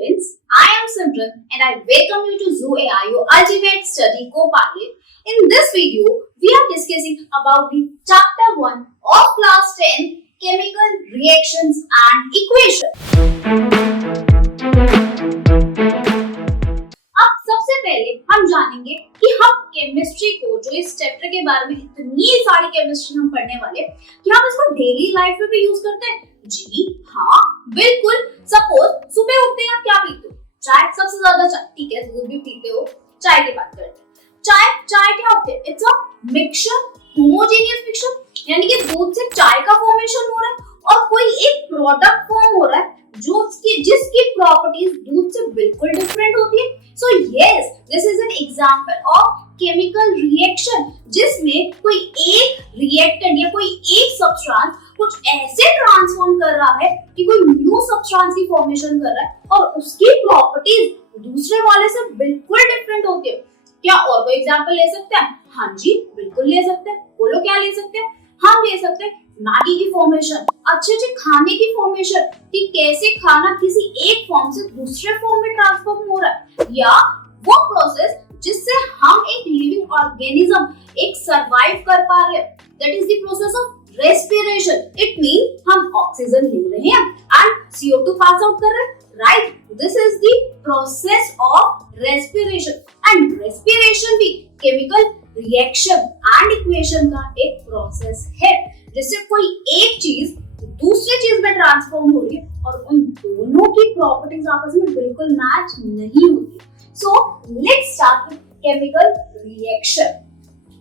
students, I am Simran and I welcome you to Zoo AI, your ultimate study co-pilot. In this video, we are discussing about the chapter 1 of class 10, chemical reactions and equations. अब सबसे पहले हम जानेंगे कि हम chemistry को, जो इस चैप्टर के बारे में इतनी सारी केमिस्ट्री हम पढ़ने वाले, क्या हम इसको डेली लाइफ में भी यूज करते हैं? जी हाँ, बिल्कुल। सपोज सुबह उठते हैं, आप क्या पीते हो? चाय, सबसे ज्यादा चाय। ठीक है, दूध भी पीते हो। चाय की बात करते हैं। चाय क्या होती है? It's a mixture, homogeneous mixture, यानी कि दूध से चाय का फॉर्मेशन हो रहा है और कोई एक प्रोडक्ट फॉर्म हो रहा है जिसकी प्रॉपर्टीज दूध से बिल्कुल डिफरेंट होती है। So yes, this is an example of chemical reaction, जिसमें कोई एक रिएक्टेंट या कोई एक सब्सटेंस कुछ ऐसे ट्रांसफॉर्म कर रहा है कि कोई न्यू सब्सटेंस की फॉर्मेशन कर रहा है और उसकी प्रॉपर्टीज दूसरे वाले से बिल्कुल डिफरेंट होती है। क्या और कोई एग्जांपल ले सकते हैं? हाँ जी, बिल्कुल ले सकते हैं। बोलो क्या ले सकते हैं? हम ले सकते हैं मैगी की फॉर्मेशन, अच्छे खाने की फॉर्मेशन, कि कैसे खाना किसी एक फॉर्म से दूसरे फॉर्म में ट्रांसफॉर्म हो रहा है, या वो प्रोसेस जिससे हम एक लिविंग ऑर्गेनिज्म एक सरवाइव कर पा रहे हैं, that is the process of respiration. It mean हम ऑक्सीजन ले रहे हैं एंड CO2 पास आउट कर रहे हैं, right? This is the process of respiration and respiration भी केमिकल रिएक्शन एंड इक्वेशन का एक प्रोसेस है, जिससे कोई एक चीज दूसरे चीज में ट्रांसफॉर्म हो रही है और उन दोनों की प्रॉपर्टीज आपस में बिल्कुल मैच नहीं होती। So let's start with chemical reaction.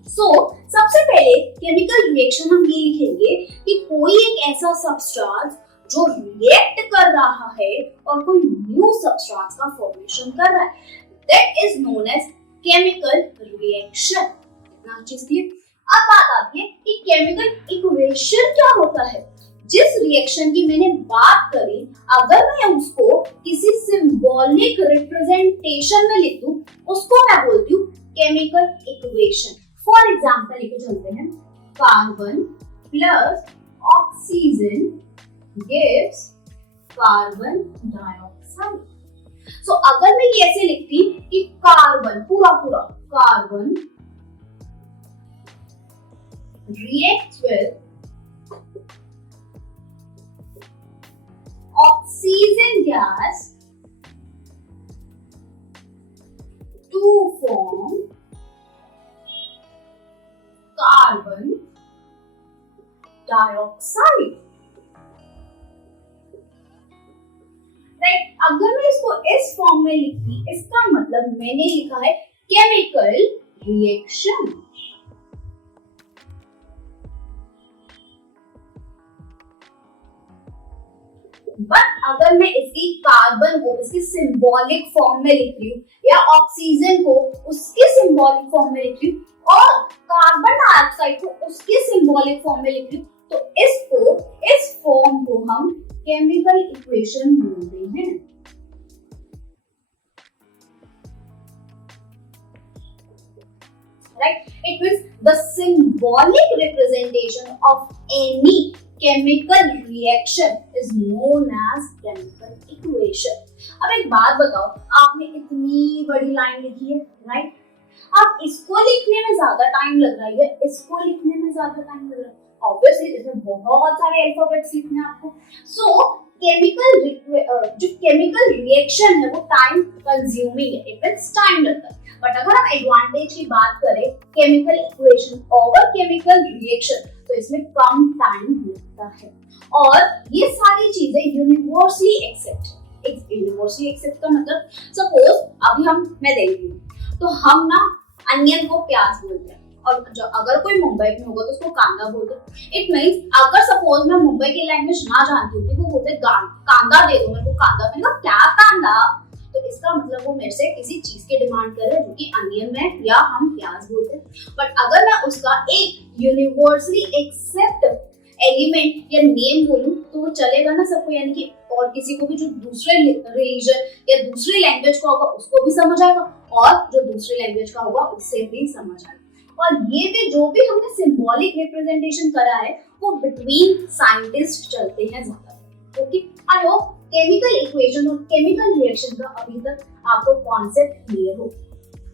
So सबसे पहले केमिकल रिएक्शन हम ये लिखेंगे कि कोई एक ऐसा सब्सटेंस जो रिएक्ट कर रहा है और कोई न्यू सब्सटेंस का फॉर्मेशन कर रहा है, that is known as chemical reaction. इतना चीज क्लियर? अब बात आती है कि केमिकल इक्वेशन क्या होता है। जिस रिएक्शन की मैंने बात करी, अगर मैं उसको किसी सिंबॉलिक रिप्रेजेंटेशन में लिख दूं, उसको मैं बोलती हूँ केमिकल इक्वेशन। फॉर एग्जांपल लेके चलते हैं, carbon plus oxygen gives carbon dioxide. So अगर मैं ये ऐसे लिखती कि कार्बन पूरा carbon reacts with oxygen gas to form carbon dioxide, right? अगर मैं इसको इस फॉर्म में लिखती, इसका मतलब मैंने लिखा है केमिकल रिएक्शन। बट अगर मैं इसकी कार्बन को इसकी सिंबॉलिक फॉर्म में लिख रही हूँ या ऑक्सीजन को उसके सिंबॉलिक फॉर्म में लिख रही हूँ और कार्बन डाइऑक्साइड को उसके सिंबॉलिक फॉर्म में लिख रही हूँ, तो इस फॉर्म को हम केमिकल इक्वेशन बोलते हैं। Right? It means the symbolic representation of any chemical reaction is known as chemical equation. अब एक बात बताओ, आपने इतनी बड़ी लाइन लिखी है, राइट? अब इसको लिखने में ज्यादा टाइम लग रहा है, इसको लिखने में ज्यादा टाइम लग रहा है। ऑब्वियसली इसमें बहुत सारे अल्फाबेट्स लिखने हैं आपको। सो जो केमिकल रिएक्शन है वो टाइम कंज्यूमिंग है, इट मींस टाइम लगता है। बट अगर हम एडवांटेज की बात करें chemical equation over chemical reaction, तो इसमें कम टाइम लगता है और ये सारी चीजें यूनिवर्सली एक्सेप्ट का मतलब, सपोज अभी मैं देखती हूँ तो हम ना अनियन को प्याज बोलते हैं, और जो अगर कोई मुंबई में होगा तो उसको कांदा बोलते हैं। इट मींस अगर सपोज मैं मुंबई की लैंग्वेज ना जानती हूँ तो वो बोलते हैं कांदा दे दो मेरे को, कांदा। मैंने कहा क्या कांदा? तो इसका मतलब वो मेरे से किसी चीज की डिमांड कर रहे हैं जो कि अनियन है या हम प्याज बोलते हैं। बट अगर मैं उसका एक यूनिवर्सली एक्सेप्ट एलिमेंट या नेम बोलूं तो वो चलेगा ना सबको, यानी कि और किसी को भी जो दूसरे रिलीजन या दूसरी लैंग्वेज का होगा उसको भी समझ आएगा और जो दूसरी लैंग्वेज का होगा उससे भी समझ आएगा। और ये भी जो भी हमने सिंबॉलिक रिप्रेजेंटेशन करा है वो बिटवीन साइंटिस्ट चलते हैं ज्यादा। Okay, I hope chemical equation और केमिकल रिएक्शन का अभी तक आपको कॉन्सेप्ट क्लियर हो।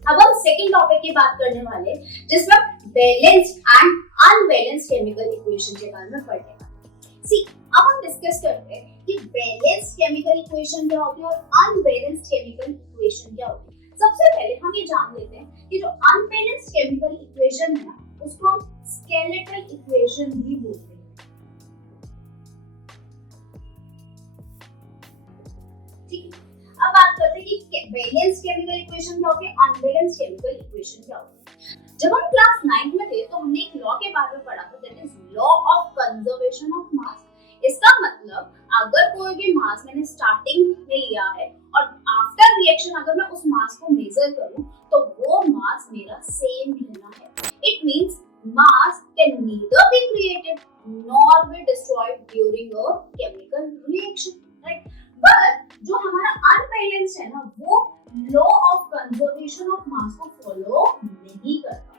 अब हम सेकंड टॉपिक की बात करने वाले जिसमें balanced and unbalanced chemical equation के बारे में पढ़ने वाले। सी अब हम डिस्कस करते हैं कि बैलेंस्ड केमिकल इक्वेशन क्या होती है और अनबैलेंस्ड केमिकल इक्वेशन क्या होती है। सबसे पहले हम ये जान लेते हैं कि जो अनबैलेंस्ड केमिकल इक्वेशन है ना, उसको हम स्केलेटल इक्वेशन भी बोलते हैं। ठीक है, अब बात करते हैं कि बैलेंस्ड केमिकल इक्वेशन क्या होती है, अनबैलेंस्ड केमिकल इक्वेशन क्या होती है। जब हम क्लास 9 में थे तो हमने एक लॉ के बारे में पढ़ा था, that is law of conservation of mass. इसका मतलब अगर कोई भी मास मैंने स्टार्टिंग में लिया है और आफ्टर रिएक्शन अगर मैं उस मास को मेजर करूं तो वो मास मेरा सेम रहना है। It means mass can neither be created nor be destroyed during a chemical reaction, right. But जो हमारा अनबैलेंस्ड है ना, वो law of conservation of mass को फॉलो नहीं करता।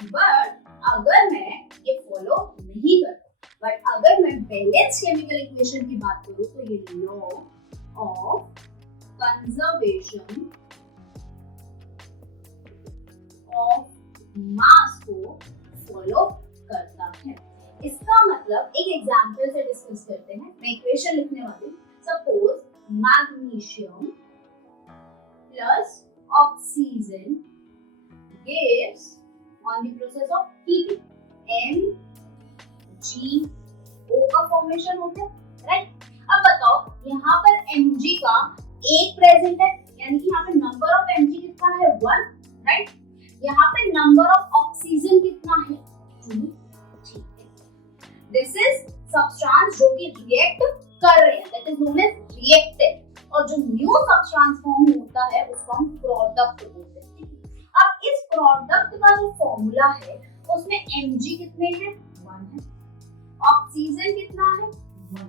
बट अगर मैं ये फॉलो नहीं करता, बट अगर मैं बैलेंस केमिकल इक्वेशन की बात करूं तो ये law of conservation of mass को फॉलो करता है। इसका मतलब एक एग्जांपल से डिस्कस करते हैं। मैं इक्वेशन लिखने वाली हूं। Suppose magnesium plus oxygen gives on the process of heating MgO का फॉर्मेशन होता है, राइट। अब बताओ यहाँ पर Mg का एक प्रेजेंट है, यानी कि यहाँ पे नंबर ऑफ Mg कितना है 1, राइट। यहाँ पे नंबर ऑफ ऑक्सीजन कितना है 2, ठीक है। दिस इज सब्सटेंस जो कि रिएक्ट कर रहे हैं, that is known as reactant. और जो न्यू सब्सटेंस फॉर्म होता है उसको हम प्रोडक्ट बोलते हैं। अब इस प्रोडक्ट का जो फॉर्मूला है उसमें Mg कितने हैं 1 है, ऑक्सीजन कितना है 1 है।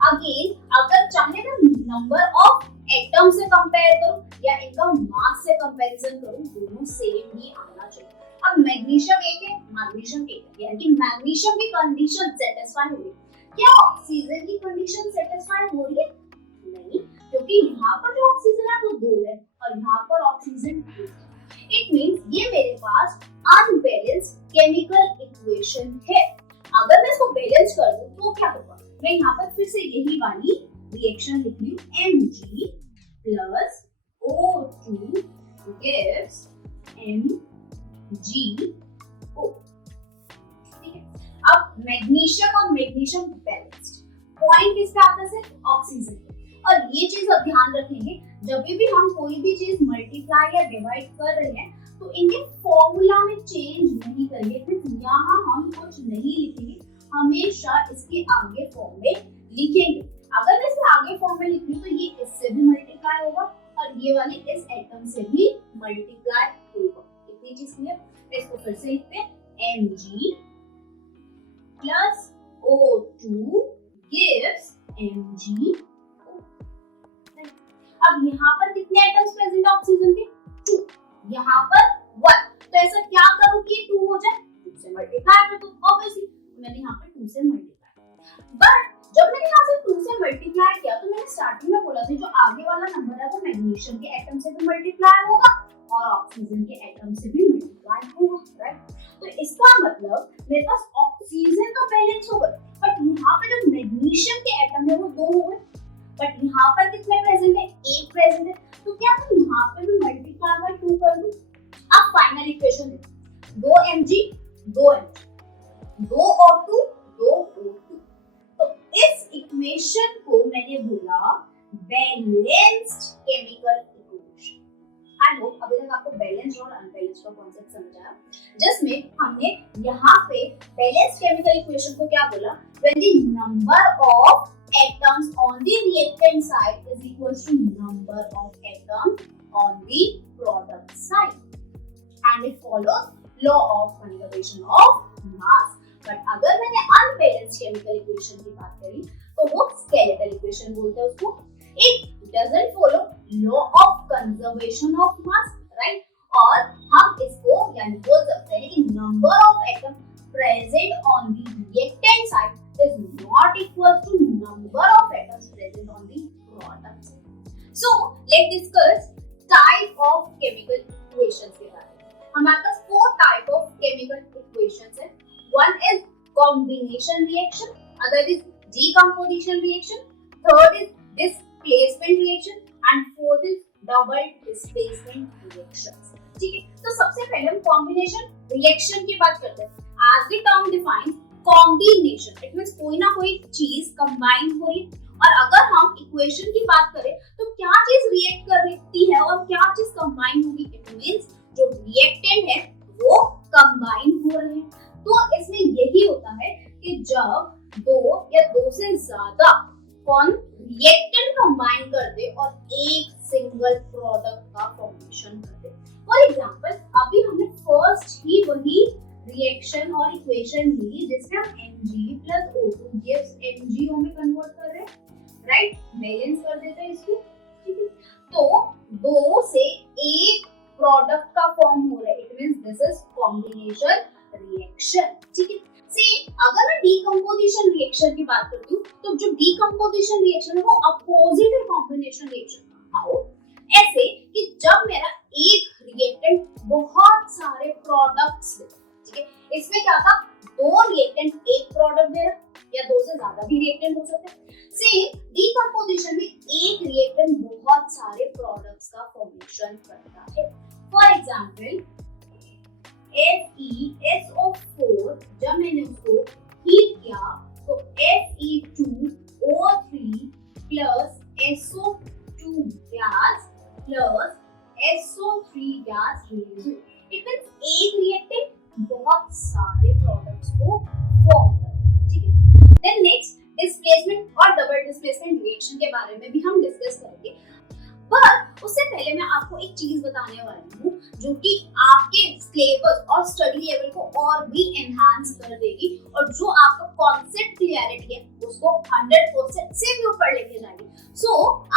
अगेन अगर चाहे मैं नंबर ऑफ एटम से कंपेयर करूं या इनका मास से कंपैरिजन करूं, दोनों सेम ही आना चाहिए। अब मैग्नीशियम एक है, मैग्नीशियम एक है, यानी कि मैग्नीशियम की कंडीशन सेटिस्फाई हो रही है। क्या ऑक्सीजन की कंडीशन सेटिस्फाई हो रही है? नहीं, क्योंकि यहाँ पर जो ऑक्सीजन है वो 2 है और यहाँ पर ऑक्सीजन 1 है। इट मींस ये मेरे पास अनबैलेंस्ड केमिकल इक्वेशन है। अगर मैं इसको बैलेंस कर दूं तो क्या होगा? मैं यहाँ पर फिर से यही वाली रिएक्शन लिख रही हूँ, Mg plus O2 gives MgO, ठीक है। अब मैग्नीशियम और मैग्नीशियम बैलेंस्ड, पॉइंट किसका आता है? सिर्फ ऑक्सीजन। और ये चीज अब ध्यान रखेंगे, जब भी हम कोई भी चीज मल्टीप्लाई या डिवाइड कर रहे हैं तो इनके फॉर्मूला में चेंज नहीं करेंगे। यहाँ हम कुछ नहीं लिखेंगे, हमेशा इसके आगे फॉर्म में लिखेंगे। अगर मैं इसके आगे फॉर्म में लिखूं तो ये इससे भी मल्टीप्लाई होगा और ये वाली इस एटम से भी मल्टीप्लाई होगा। इतनी चीज क्लियर? इसको फिर से लिखते हैं, Mg plus O2 gives Mg। अब यहाँ पर कितने एटम्स प्रेजेंट है ऑक्सीजन के? 2, यहाँ पर 1। तो ऐसा क्या करूँ कि 2 हो जाए? 2 से मल्टीप्लाई कर दो, ऑब्वियसली मैंने यहाँ पर 2 से मल्टीप्लाई। बट जब मैंने यहाँ से 2 से मल्टीप्लाई किया तो मैंने स्टार्टिंग में बोला था जो आगे वाला नंबर है वो मैग्नीशियम के एटम से भी मल्टीप्लाई होगा और ऑक्सीजन के एटम से भी मल्टीप्लाई होगा, राइट। तो इसका मतलब मेरे पास ऑक्सीजन तो बैलेंस हो गए, बट यहाँ पे जो मैग्नीशियम के एटम है वो 2 हो गए। बट यहाँ पर कितने प्रेजेंट है? 1 प्रेजेंट है। तो क्या मैं यहाँ पे भी मल्टीप्लाई बाय 2 कर दूं? अब फाइनल इक्वेशन देखो, 2 Mg 2 Mg, 2 O2 2 O2। तो इस इक्वेशन को मैंने बोला balanced chemical equation. I hope अभी तक आपको बैलेंस्ड और अनबैलेंस्ड का कॉन्सेप्ट समझ आया, जिसमें हमने यहाँ पे बैलेंस्ड केमिकल इक्वेशन को क्या बोला? when the number of atoms on the reactant side is equal to number of atoms on the product side, and it follows law of conservation of mass. but अगर मैंने unbalanced chemical equation की बात करी तो वो skeletal equation बोलते हैं उसको। it doesn't follow law of conservation of mass, right? और हम इसको यानी बोल सकते हैं कि number of atom present on the reactant side is not equal to number of atoms present on the product side. So let's discuss type of chemical equations के बारे में. हमारे पास 4 type of chemical equations है. One is combination reaction, other is decomposition reaction, third is displacement reaction and fourth is double displacement reactions. ठीक है, तो सबसे पहले हम combination reaction की बात करते हैं. As the term defines combination, it means कोई ना कोई चीज combine हो रही है. और अगर हम इक्वेशन की बात करें तो क्या चीज रिएक्ट कर रही है और क्या चीज कंबाइन होगी. इट मींस जो रिएक्टेंट है वो कंबाइन हो रहे हैं. तो इसमें यही होता है कि जब दो या दो से ज्यादा कौन रिएक्टेंट कंबाइन कर दे और एक सिंगल प्रोडक्ट का फॉर्मेशन कर दे. फॉर एग्जांपल अभी हमने फर्स्ट ही वही रिएक्शन और इक्वेशन ली जिसमें हम Mg plus O2 gives MgO में कन्वर्ट कर रहे हैं, राइट, बैलेंस कर देते हैं इसको. ठीक है, तो दो से एक प्रोडक्ट का फॉर्म हो रहा है. It means this is combination reaction. ठीक है, सेम अगर मैं डीकंपोजिशन रिएक्शन की बात करती हूँ तो जो डीकंपोजिशन रिएक्शन है वो अपोजिट है कॉम्बिनेशन रिएक्शन. हाउ? ऐसे कि जब मेरा एक रिएक्टेंट बहुत सारे प्रोडक्ट्स दे. ठीक है, इसमें क्या था, दो रिएक्टेंट एक प्रोडक्ट दे रहा या दो से ज्यादा भी रिएक्टेंट हो सकते हैं. सेम डीकंपोजिशन में एक रिएक्टेंट बहुत सारे प्रोडक्ट्स का फॉर्मेशन करता है. फॉर एग्जांपल FeSO4 जब मैंने उसको हीट किया तो Fe2O3 plus SO2 gas plus SO3 gas release हुई. इट मींस एक रिएक्टेंट बहुत सारे प्रोडक्ट्स को फॉर्म करता. ठीक है, देन नेक्स्ट डिस्प्लेसमेंट और डबल डिस्प्लेसमेंट रिएक्शन के बारे में भी हम डिस्कस करेंगे. पर उससे पहले मैं आपको एक चीज बताने वाली हूँ जो कि आपके सिलेबस और स्टडी लेवल को और भी एनहांस कर देगी और जो आपका कॉन्सेप्ट क्लियरिटी है उसको 100% से भी ऊपर लेके जाएगी. So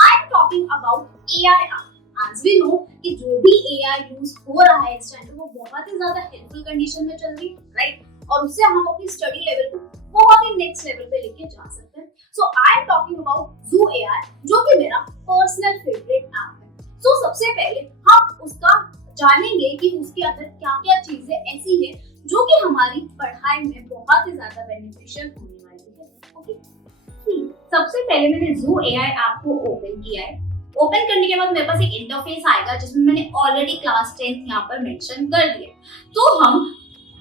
I am talking about AIR. As we know कि जो भी AI यूज हो रहा है इस टाइम वो बहुत ही ज्यादा हेल्पफुल कंडीशन में चल रही है, राइट, और उससे हम अपनी स्टडी लेवल को बहुत ही नेक्स्ट लेवल पे लेके जा सकते हैं. So I am talking about Zoo AI जो कि मेरा पर्सनल फेवरेट ऐप है. सो सबसे पहले हम उसका जानेंगे कि उसके अंदर क्या क्या चीजें ऐसी है जो कि हमारी पढ़ाई में बहुत ही ज्यादा बेनिफिशियल होने वाली है. ओके, सबसे पहले मैंने Zoo AI ऐप को ओपन किया है. ओपन करने के बाद मेरे पास एक इंटरफेस आएगा जिसमें मैंने ऑलरेडी क्लास 10 यहाँ पर मेंशन कर दिया. तो हम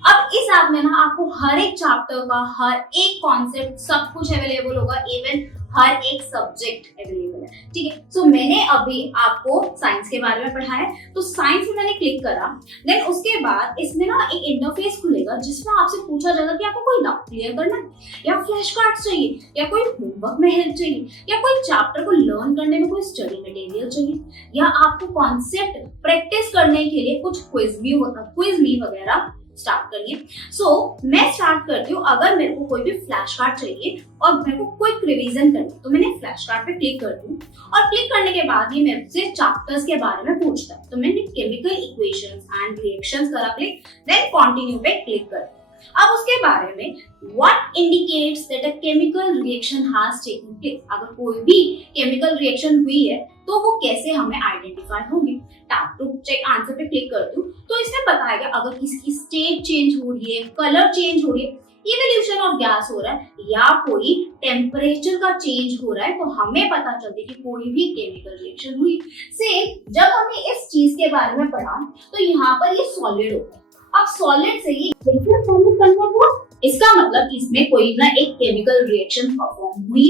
अब इस ऐप में ना आपको हर एक चैप्टर का हर एक कॉन्सेप्ट सब कुछ अवेलेबल होगा. इवन हर एक सब्जेक्ट अवेलेबल है. ठीक है, सो मैंने अभी आपको साइंस के बारे में पढ़ाया है तो साइंस में मैंने क्लिक करा. देन उसके बाद इसमें ना एक इंटरफेस खुलेगा जिसमें आपसे पूछा जाएगा कि आपको कोई डाउट क्लियर करना है या फ्लैश कार्ड्स चाहिए या कोई होमवर्क में हेल्प चाहिए या कोई चैप्टर को लर्न करने में कोई स्टडी मटेरियल चाहिए या आपको कॉन्सेप्ट प्रैक्टिस करने के लिए कुछ क्विज भी होता, क्विज मी वगैरह स्टार्ट करिए. सो मैं स्टार्ट करती हूँ. अगर मेरे को कोई भी फ्लैश कार्ड चाहिए और मेरे को क्विक रिवीजन करनी तो मैंने फ्लैश कार्ड पे क्लिक कर दूँ और क्लिक करने के बाद ये मेरे से चैप्टर्स के बारे में पूछता है. तो मैंने केमिकल इक्वेशंस एंड रिएक्शंस करा क्लिक, देन कंटिन्यू पे क्लिक कर. अब उसके बारे में what indicates that a chemical reaction has taken place. अगर कोई भी केमिकल रिएक्शन हुई है तो वो कैसे हमें आइडेंटिफाई होगी. टैप टू चेक आंसर पे क्लिक करती हूँ तो इसमें बताएगा अगर किसी की स्टेट चेंज हो रही है, कलर चेंज हो रही है, इवोल्यूशन ऑफ गैस हो रहा है या कोई टेम्परेचर का चेंज हो रहा है तो हमें पता चलती है कि कोई भी केमिकल रिएक्शन हुई. सेम जब हमने इस चीज के बारे में पढ़ा तो यहाँ पर ये सॉलिड होता है. अब सॉलिड से ये लिक्विड फॉर्म में कन्वर्ट हुआ, इसका मतलब इसमें कोई ना एक केमिकल रिएक्शन परफॉर्म हुई,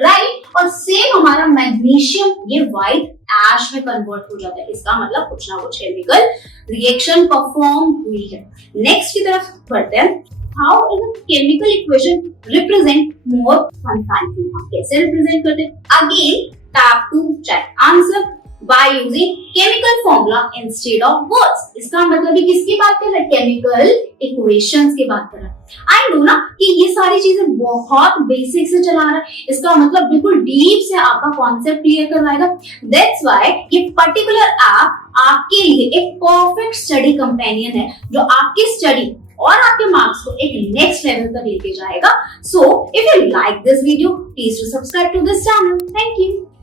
राइट. और सेम हमारा मैग्नीशियम ये व्हाइट ऐश में कन्वर्ट हो जाता है, इसका मतलब कुछ ना कुछ केमिकल रिएक्शन परफॉर्म हुई है. नेक्स्ट की तरफ बढ़ते हैं. How is a chemical equation represent more concisely. कैसे रिप्रेजेंट करते हैं? Again tap to check answer by using chemical formula instead of words. इसका मतलब ये किसकी बात कर रहा है? केमिकल इक्वेशंस की बात कर रहा है. आई नो ना कि ये सारी चीजें बहुत बेसिक से चला रहा है, इसका मतलब बिल्कुल डीप से आपका कॉन्सेप्ट क्लियर करवाएगा. दैट्स व्हाई ये पर्टिकुलर ऐप आपके लिए एक परफेक्ट स्टडी कंपेनियन है जो आपकी स्टडी और आपके मार्क्स को एक नेक्स्ट लेवल तक लेके जाएगा. So if you like this video, please do subscribe to this channel. Thank you.